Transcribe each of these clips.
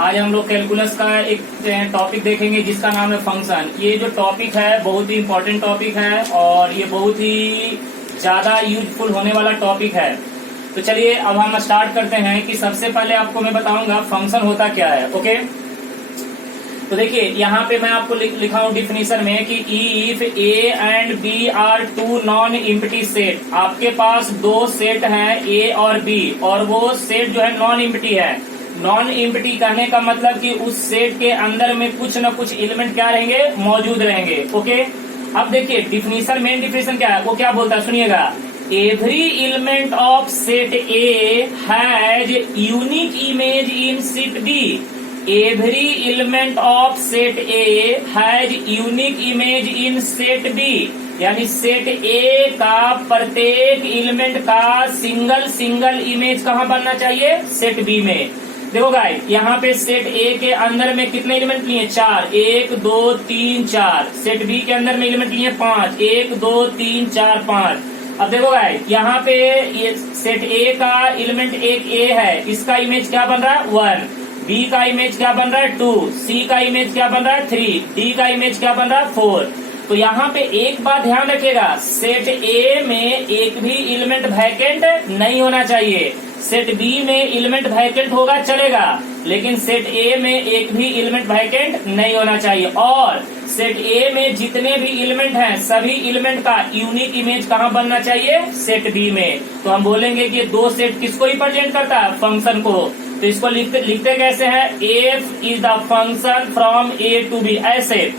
आज हम लोग कैलकुलस का एक टॉपिक देखेंगे जिसका नाम है फंक्शन। ये जो टॉपिक है बहुत ही इम्पोर्टेंट टॉपिक है और ये बहुत ही ज्यादा यूजफुल होने वाला टॉपिक है। तो चलिए अब हम स्टार्ट करते हैं कि सबसे पहले आपको मैं बताऊंगा फंक्शन होता क्या है। ओके, तो देखिए यहाँ पे मैं आपको लिखा हूँ डिफिनीशन में कि if A and B are two non empty set. आपके पास दो सेट हैं ए और बी और वो सेट जो है नॉन इम्प्टी है। नॉन इम्प्टी कहने का मतलब कि उस सेट के अंदर में कुछ न कुछ एलिमेंट क्या रहेंगे, मौजूद रहेंगे। ओके, अब देखिए डिफिनीशन, मेन डिफिनीशन क्या है, वो क्या बोलता है सुनिएगा। Every element of set A has unique image in set B. Every element of set A has unique image in set B, यानी सेट ए का प्रत्येक एलिमेंट का सिंगल इमेज कहाँ बनना चाहिए, सेट बी में। देखो गाइस यहाँ पे सेट ए के अंदर में कितने एलिमेंट लिए, 4, 1 2 3 4। सेट बी के अंदर में एलिमेंट लिए 5, 1 2 3 4 5। अब देखो गाइस यहाँ पे ये सेट ए का एलिमेंट एक ए है, इसका इमेज क्या बन रहा है 1, बी का इमेज क्या बन रहा है 2, सी का इमेज क्या बन रहा है 3, डी का इमेज क्या बन रहा है 4। तो यहाँ पे एक बात ध्यान रखिएगा, सेट ए में एक भी एलिमेंट वैकेंट नहीं होना चाहिए। सेट बी में एलिमेंट वैकेंट होगा चलेगा, लेकिन सेट ए में एक भी एलिमेंट वैकेंट नहीं होना चाहिए। और सेट ए में जितने भी एलिमेंट हैं सभी एलिमेंट का यूनिक इमेज कहाँ बनना चाहिए, सेट बी में। तो हम बोलेंगे कि दो सेट किसको रिप्रेजेंट करता है, फंक्शन को। तो इसको लिखते कैसे हैं, f is the function from A to b. ऐसे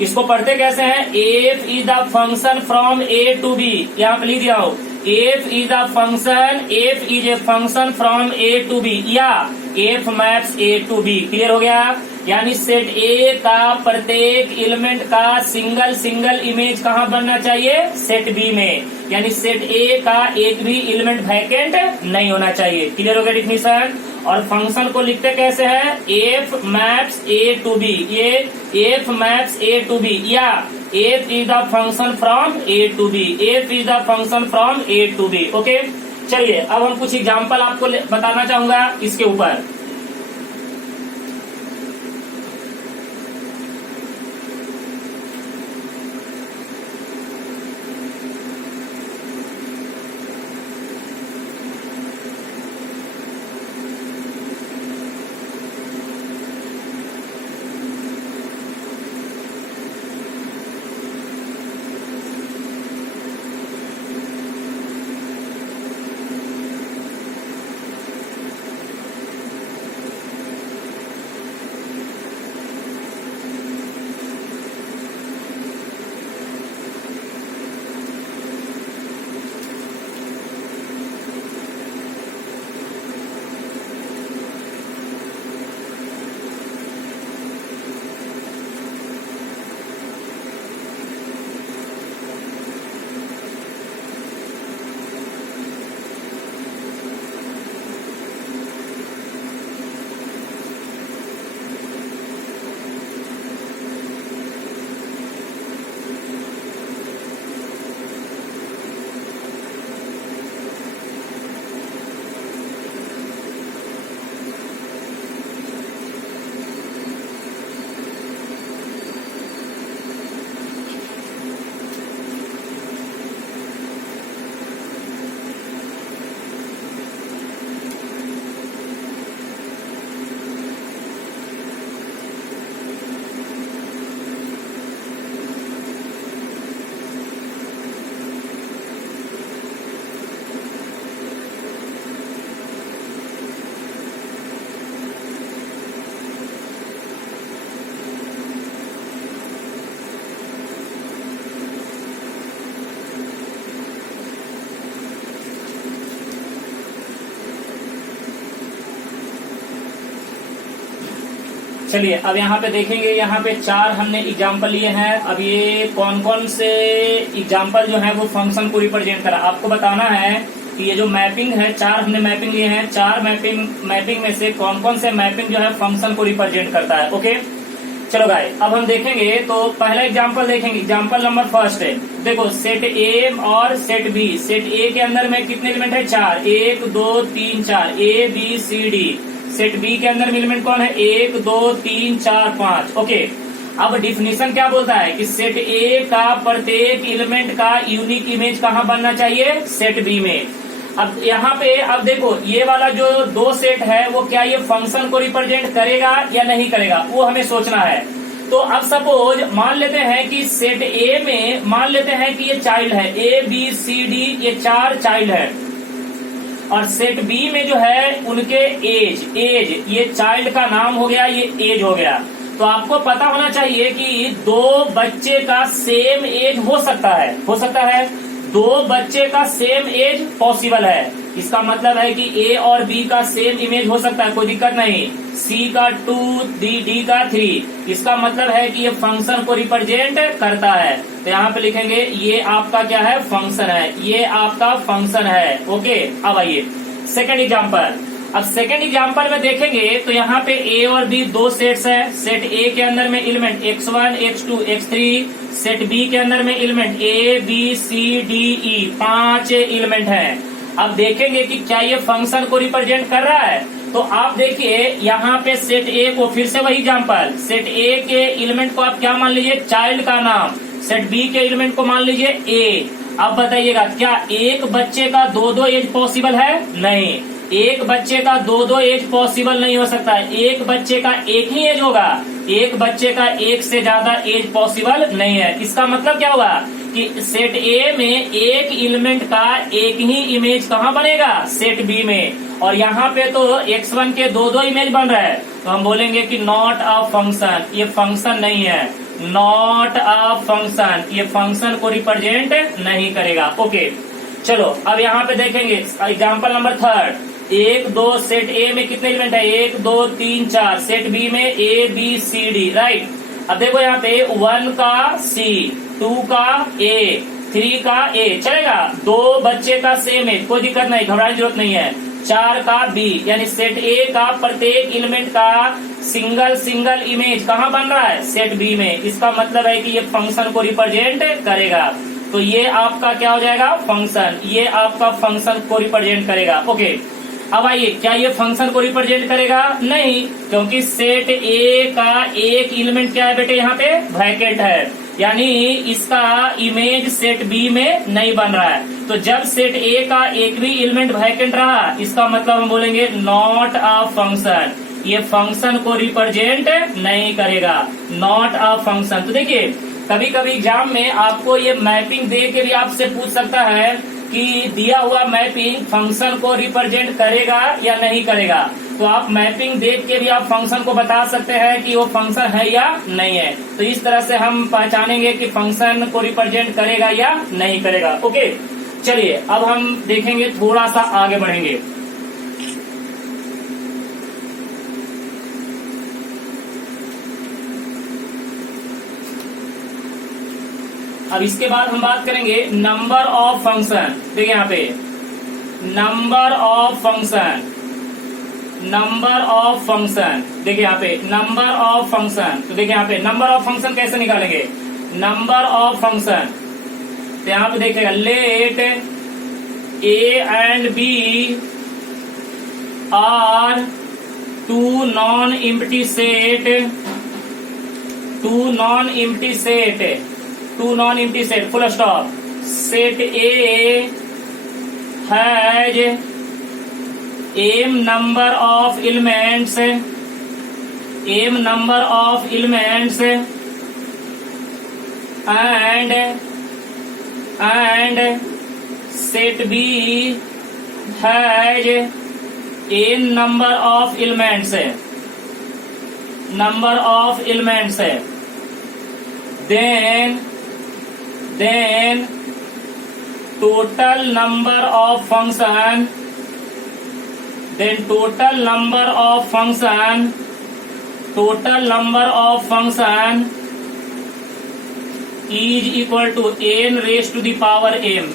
इसको पढ़ते कैसे हैं, f is the function from A to b. यहाँ पे लिख दिया हो, f is the function, f is a function from A to b, या f maps a to b. Clear हो गया, यानी सेट ए का प्रत्येक एलिमेंट का सिंगल इमेज कहाँ बनना चाहिए, सेट बी में। यानी सेट ए का एक भी एलिमेंट वैकेंट नहीं होना चाहिए। क्लियर हो गया डिफिनीशन। और फंक्शन को लिखते कैसे हैं, f maps a to b. ये f maps a to b, या f is the function from A to b, f is the function from A to B. Okay, चलिए अब हम कुछ एग्जाम्पल आपको बताना चाहूंगा इसके ऊपर। चलिए अब यहाँ पे देखेंगे, यहाँ पे 4 हमने एग्जाम्पल लिए हैं। अब ये कौन कौन से एग्जाम्पल जो है वो फंक्शन को रिप्रेजेंट करा, आपको बताना है कि ये जो मैपिंग है, 4 हमने मैपिंग लिए हैं, 4 मैपिंग में से कौन कौन से मैपिंग जो है फंक्शन को रिप्रेजेंट करता है। ओके, चलो गाइस अब हम देखेंगे। तो पहला एग्जाम्पल देखेंगे, एग्जाम्पल नंबर फर्स्ट है। देखो सेट ए और सेट बी। सेट ए के अंदर में कितने एलिमेंट है, 4, 1 2 3 4, A B C D. Set B के अंदर में एलिमेंट कौन है? 1 2 3 4 5। ओके, अब डिफिनीशन क्या बोलता है कि सेट ए का प्रत्येक एलिमेंट का यूनिक इमेज कहाँ बनना चाहिए? सेट बी में। अब यहाँ पे अब देखो, ये वाला जो दो सेट है वो क्या ये फंक्शन को रिप्रेजेंट करेगा या नहीं करेगा, वो हमें सोचना है। तो अब सपोज मान लेते हैं कि सेट ए में मान लेते हैं कि ये चाइल्ड है, ए बी सी डी, ये 4 चाइल्ड है, और सेट बी में जो है उनके एज ये चाइल्ड का नाम हो गया, ये एज हो गया। तो आपको पता होना चाहिए कि दो बच्चे का सेम एज हो सकता है, दो बच्चे का सेम एज पॉसिबल है। इसका मतलब है कि ए और बी का सेम इमेज हो सकता है, कोई दिक्कत नहीं। सी का 2, डी का 3, इसका मतलब है कि ये फंक्शन को रिप्रेजेंट करता है। तो यहाँ पे लिखेंगे ये आपका क्या है? फंक्शन है, ये आपका फंक्शन है। ओके, अब आइए सेकेंड एग्जाम्पल। अब सेकेंड एग्जाम्पल में देखेंगे तो यहाँ पे ए और बी दो सेट्स है। सेट ए के अंदर में element x1 x2 x3, set B के अंदर में element A B C D E, 5 element हैं। अब देखेंगे कि क्या ये फंक्शन को रिप्रेजेंट कर रहा है। तो आप देखिए यहाँ पे सेट ए को, फिर से वही एग्जाम्पल, सेट ए के एलिमेंट को आप क्या मान लीजिए? चाइल्ड का नाम। सेट बी के एलिमेंट को मान लीजिए ए। अब बताइएगा क्या एक बच्चे का दो एज पॉसिबल है? नहीं, एक बच्चे का दो एज पॉसिबल नहीं हो सकता है। एक बच्चे का एक ही एज होगा, एक बच्चे का एक से ज्यादा एज पॉसिबल नहीं है। इसका मतलब क्या हुआ कि सेट ए में एक एलिमेंट का एक ही इमेज कहाँ बनेगा? सेट बी में। और यहाँ पे तो x1 के दो इमेज बन रहा है, तो हम बोलेंगे कि नॉट अ फंक्शन, ये फंक्शन नहीं है। नॉट अ फंक्शन, ये फंक्शन को रिप्रेजेंट नहीं करेगा। ओके, चलो अब यहाँ पे देखेंगे एग्जाम्पल नंबर 3। 1 2 सेट ए में कितने एलिमेंट है? 1 2 3 4। सेट बी में A B C D, right. अब देखो यहाँ पे 1 का सी, 2 का ए, 3 का ए, चलेगा। दो बच्चे का सेम एज, कोई दिक्कत नहीं, घबराने की जरूरत नहीं है। 4 का बी, यानी सेट ए का प्रत्येक एलिमेंट का सिंगल इमेज कहाँ बन रहा है? सेट बी में। इसका मतलब है कि ये फंक्शन को रिप्रेजेंट करेगा। तो ये आपका क्या हो जाएगा? फंक्शन। ये आपका फंक्शन को रिप्रेजेंट करेगा। ओके, अब आइए, क्या ये फंक्शन को रिप्रेजेंट करेगा? नहीं, क्योंकि सेट ए का एक एलिमेंट क्या है बेटे? यहाँ पे वैकेंट है, यानी इसका इमेज सेट बी में नहीं बन रहा है। तो जब सेट ए का एक भी एलिमेंट वैकेंट रहा, इसका मतलब हम बोलेंगे नॉट अ फंक्शन, ये फंक्शन को रिप्रेजेंट नहीं करेगा। Not a function. तो देखिए, कभी कभी एग्जाम में आपको ये मैपिंग दे के भी आपसे पूछ सकता है कि दिया हुआ मैपिंग फंक्शन को रिप्रेजेंट करेगा या नहीं करेगा। तो आप मैपिंग देख के भी आप फंक्शन को बता सकते हैं कि वो फंक्शन है या नहीं है। तो इस तरह से हम पहचानेंगे कि फंक्शन को रिप्रेजेंट करेगा या नहीं करेगा। ओके, चलिए अब हम देखेंगे, थोड़ा सा आगे बढ़ेंगे। अब इसके बाद हम बात करेंगे नंबर ऑफ फंक्शन। देखिए यहाँ पे number of function, number of function, देखिए यहाँ पे नंबर ऑफ फंक्शन। तो देखिए यहाँ पे नंबर ऑफ फंक्शन कैसे निकालेंगे? नंबर ऑफ फंक्शन, तो यहाँ पे देखिएगा, let A and B are two non empty set, two non empty set, full stop. Set A has m number of elements, m number of elements and set B has n number of elements, then total number of function is equal to n raised to the power m।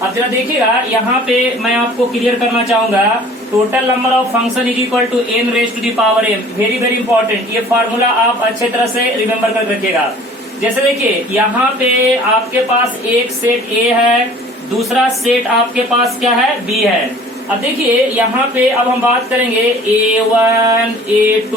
अब जरा देखिएगा, यहाँ पे मैं आपको clear करना चाहूंगा, total number of function is equal to n raise to the power m। Very very important, ये फॉर्मूला आप अच्छे तरह से रिमेम्बर कर रखिएगा। जैसे देखिए, यहाँ पे आपके पास एक सेट A है, दूसरा सेट आपके पास क्या है? B है। अब देखिए यहाँ पे अब हम बात करेंगे A1, A2,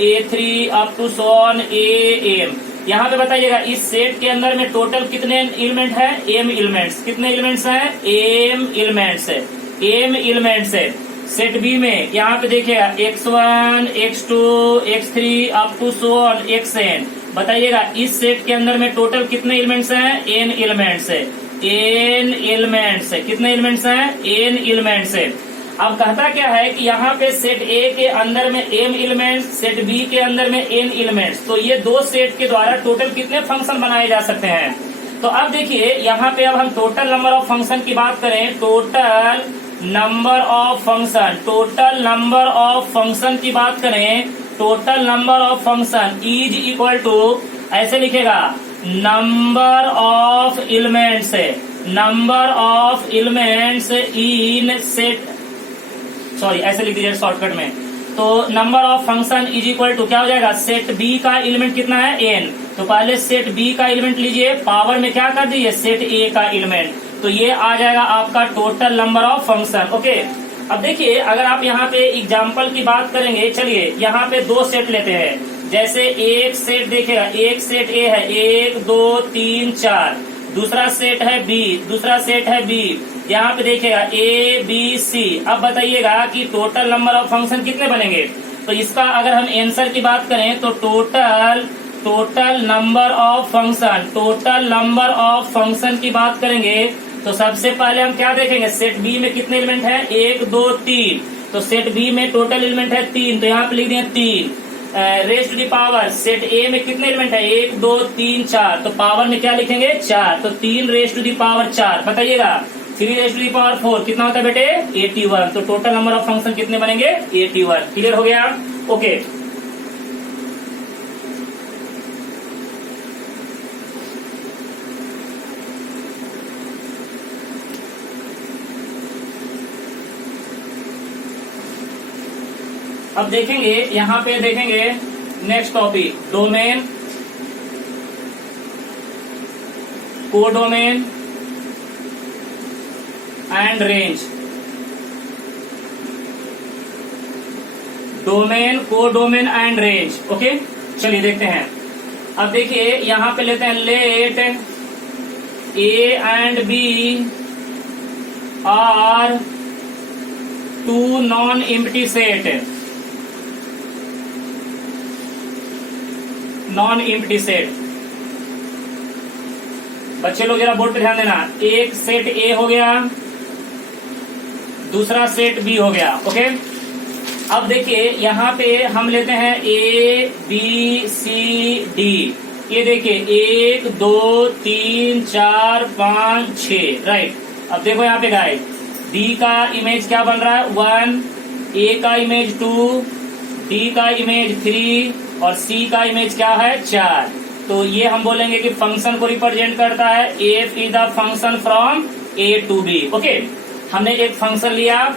A3 up to Son AM। यहाँ पे बताइएगा इस सेट के अंदर में टोटल कितने एलिमेंट है? m elements. कितने एलिमेंट्स हैं? m एलिमेंट्स है। m एलिमेंट्स है सेट बी में। यहाँ पे देखिएगा x1, x2, x3 up to Son xn। बताइएगा इस सेट के अंदर में टोटल कितने एलिमेंट्स हैं? n एलिमेंट्स है। n एलिमेंट्स है। कितने एलिमेंट्स हैं? n एलिमेंट्स है। अब कहता क्या है कि यहाँ पे सेट ए के अंदर में m एलिमेंट्स, सेट बी के अंदर में n एलिमेंट्स। तो ये दो सेट के द्वारा टोटल कितने फंक्शन बनाए जा सकते हैं? तो अब देखिए यहाँ पे अब हम टोटल नंबर ऑफ फंक्शन की बात करें, total number of function, total number of function की बात करें, total number of function is equal to, ऐसे लिखेगा, नंबर ऑफ एलिमेंट्स है, number of elements in set, sorry ऐसे लिख दीजिए शॉर्टकट में। तो number of function is equal to क्या हो जाएगा? सेट बी का एलिमेंट कितना है? n। तो पहले सेट बी का एलिमेंट लीजिए, पावर में क्या कर दीजिए? सेट ए का एलिमेंट। तो ये आ जाएगा आपका total number of function. Okay, अब देखिए अगर आप यहाँ पे एग्जाम्पल की बात करेंगे, चलिए यहाँ पे दो सेट लेते हैं। जैसे एक सेट देखिएगा, एक सेट ए है 1 2 3 4, दूसरा सेट है बी, दूसरा सेट है बी। यहाँ पे देखिएगा ए बी सी। अब बताइएगा कि टोटल नंबर ऑफ फंक्शन कितने बनेंगे? तो इसका अगर हम आंसर की बात करें तो total number of function, total number of function की बात करेंगे तो सबसे पहले हम क्या देखेंगे? सेट बी में कितने एलिमेंट है? 1 2 3। तो सेट बी में टोटल एलिमेंट है 3, तो यहाँ पे लिख दिए 3। Raise to the power set A में कितने एलिमेंट है? 1 2 3 4। तो पावर में क्या लिखेंगे? 4। तो 3 रेज टू दी पावर 4। बताइएगा 3 रेज टू दी पावर 4 कितना होता है बेटे? 81। तो टोटल नंबर ऑफ फंक्शन कितने बनेंगे? 81। क्लियर हो गया? ओके, अब देखेंगे यहाँ पे देखेंगे next topic, domain, codomain and range. Domain, codomain and range. Okay, चलिए देखते हैं। अब देखिए यहाँ पे लेते हैं, let A and B are two non empty set, non empty set. बच्चे लोग जरा बोर्ड पे ध्यान देना, एक सेट ए हो गया, दूसरा सेट बी हो गया। ओके, अब देखिए यहाँ पे हम लेते हैं ए बी सी डी। ये देखिए 1 2 3 4 5 6, राइट। अब देखो यहाँ पे गाइस, बी का इमेज क्या बन रहा है? 1, ए का इमेज 2, डी का इमेज 3 और सी का इमेज क्या है? 4। तो ये हम बोलेंगे कि फंक्शन को रिप्रेजेंट करता है, F is the function from A to B. Okay, हमने एक फंक्शन लिया।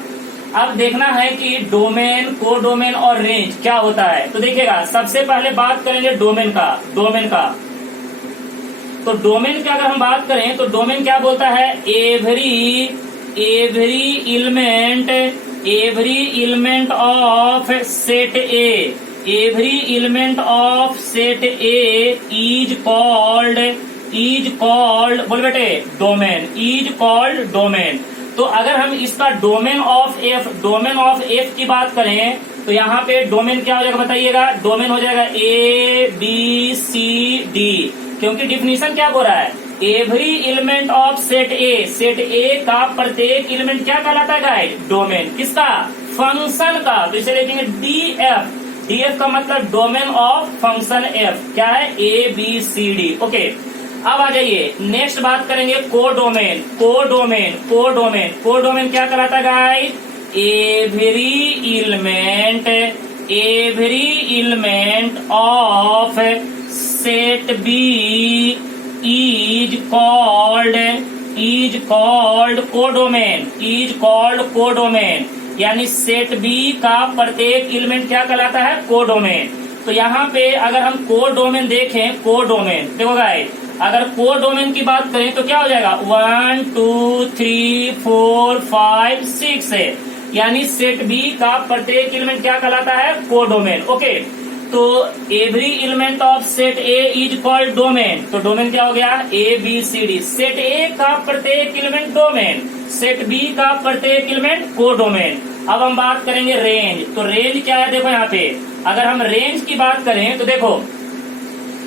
अब देखना है कि डोमेन, कोडोमेन और रेंज क्या होता है। तो देखिएगा सबसे पहले बात करेंगे डोमेन का। डोमेन का तो डोमेन की अगर हम बात करें तो डोमेन क्या बोलता है? Every element of set A, every element of set A is called बोल बेटे डोमेन, is called डोमेन। तो अगर हम इसका डोमेन ऑफ एफ की बात करें तो यहाँ पे डोमेन क्या हो जाएगा बताइएगा? डोमेन हो जाएगा ए बी सी डी, क्योंकि डिफिनीशन क्या बोल रहा है? Every element of set A, set A का प्रत्येक एलिमेंट क्या कहलाता है गाइड? डोमेन। किसका? फंक्शन का। तो इसे लिखेंगे डीएफ। डीएफ का मतलब डोमेन ऑफ फंक्शन एफ। क्या है? A B C D. Okay, अब आ जाइए नेक्स्ट बात करेंगे कोडोमेन। कोडोमेन क्या कहलाता है guys? Every element of set B is called codomain. यानी सेट बी का प्रत्येक एलिमेंट क्या कहलाता है? कोडोमेन। तो यहाँ पे अगर हम कोडोमेन देखें, कोडोमेन देखो गाइस, अगर को डोमेन की बात करें तो क्या हो जाएगा 1 2 3 4 5 6 है, यानी सेट बी का प्रत्येक एलिमेंट क्या कहलाता है, को डोमेन। ओके, तो every element of set A is called domain. तो डोमेन क्या हो गया, A B C D. Set A का प्रत्येक एलिमेंट डोमेन, सेट बी का प्रत्येक एलिमेंट को डोमेन। अब हम बात करेंगे रेंज। तो रेंज क्या है, देखो यहाँ पे अगर हम रेंज की बात करें तो देखो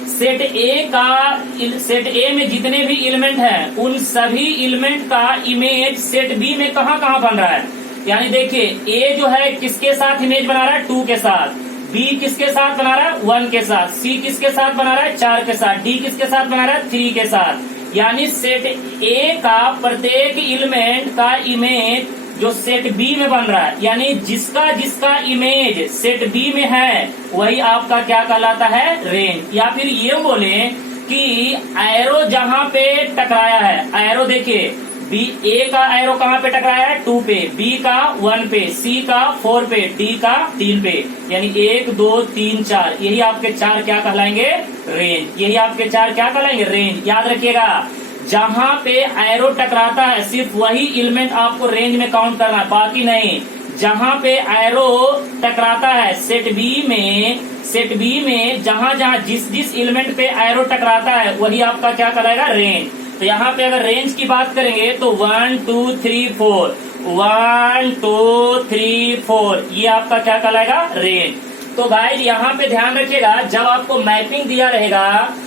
सेट ए में जितने भी एलिमेंट हैं उन सभी एलिमेंट का इमेज सेट बी में कहाँ कहाँ बन रहा है। यानी देखिए ए जो है किसके साथ इमेज बना रहा है, 2 के साथ। बी किसके साथ बना रहा है, 1 के साथ। सी किसके साथ बना रहा है, 4 के साथ। डी किसके साथ बना रहा है, 3 के साथ। यानी सेट ए का प्रत्येक एलिमेंट का इमेज जो सेट बी में बन रहा है, यानी जिसका जिसका इमेज सेट बी में है वही आपका क्या कहलाता है, रेंज। या फिर ये बोले कि एरो जहां पे टकराया है, एरो देखिए बी ए का एरो कहाँ पे टकराया है, 2 पे, बी का 1 पे, सी का 4 पे, डी का 3 पे। यानी 1 2 3 4, यही आपके 4 क्या कहलाएंगे, रेंज। यही आपके 4 क्या कहलाएंगे, रेंज। याद रखिएगा जहां पे एरो टकराता है सिर्फ वही एलिमेंट आपको रेंज में काउंट करना है, बाकी नहीं। जहां पे एरो टकराता है सेट बी में जहां जहां जिस एलिमेंट पे एरो टकराता है वही आपका क्या कहलाएगा, रेंज। तो यहाँ पे अगर रेंज की बात करेंगे तो 1 2 3 4, 1 2 3 4, ये आपका क्या कहलाएगा, रेंज। तो गाइज यहाँ पे ध्यान रखिएगा जब आपको मैपिंग दिया रहेगा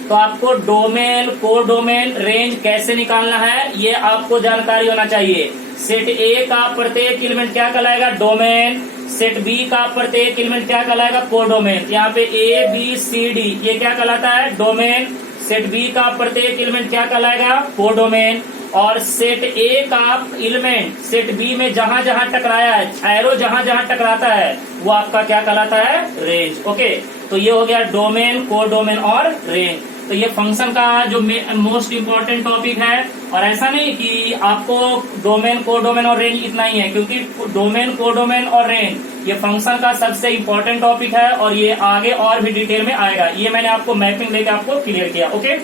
तो आपको डोमेन, को डोमेन, रेंज कैसे निकालना है ये आपको जानकारी होना चाहिए। सेट ए का प्रत्येक एलिमेंट क्या कहलाएगा, डोमेन। सेट बी का प्रत्येक एलिमेंट क्या कहलाएगा, को डोमेन। यहाँ पे ए बी सी डी ये क्या कहलाता है, डोमेन। सेट बी का प्रत्येक एलिमेंट क्या कहलाएगा, को डोमेन। और सेट ए का एलिमेंट सेट बी में जहां जहां टकराया है, एरो जहां जहां टकराता है वो आपका क्या कहलाता है, रेंज। ओके, तो ये हो गया डोमेन, को डोमेन और रेंज। तो ये फंक्शन का जो मोस्ट इम्पोर्टेंट टॉपिक है। और ऐसा नहीं कि आपको डोमेन, को डोमेन और रेंज इतना ही है, क्योंकि डोमेन, को डोमेन और रेंज ये फंक्शन का सबसे इम्पोर्टेंट टॉपिक है और ये आगे और भी डिटेल में आएगा। ये मैंने आपको मैपिंग लेके आपको क्लियर किया। ओके।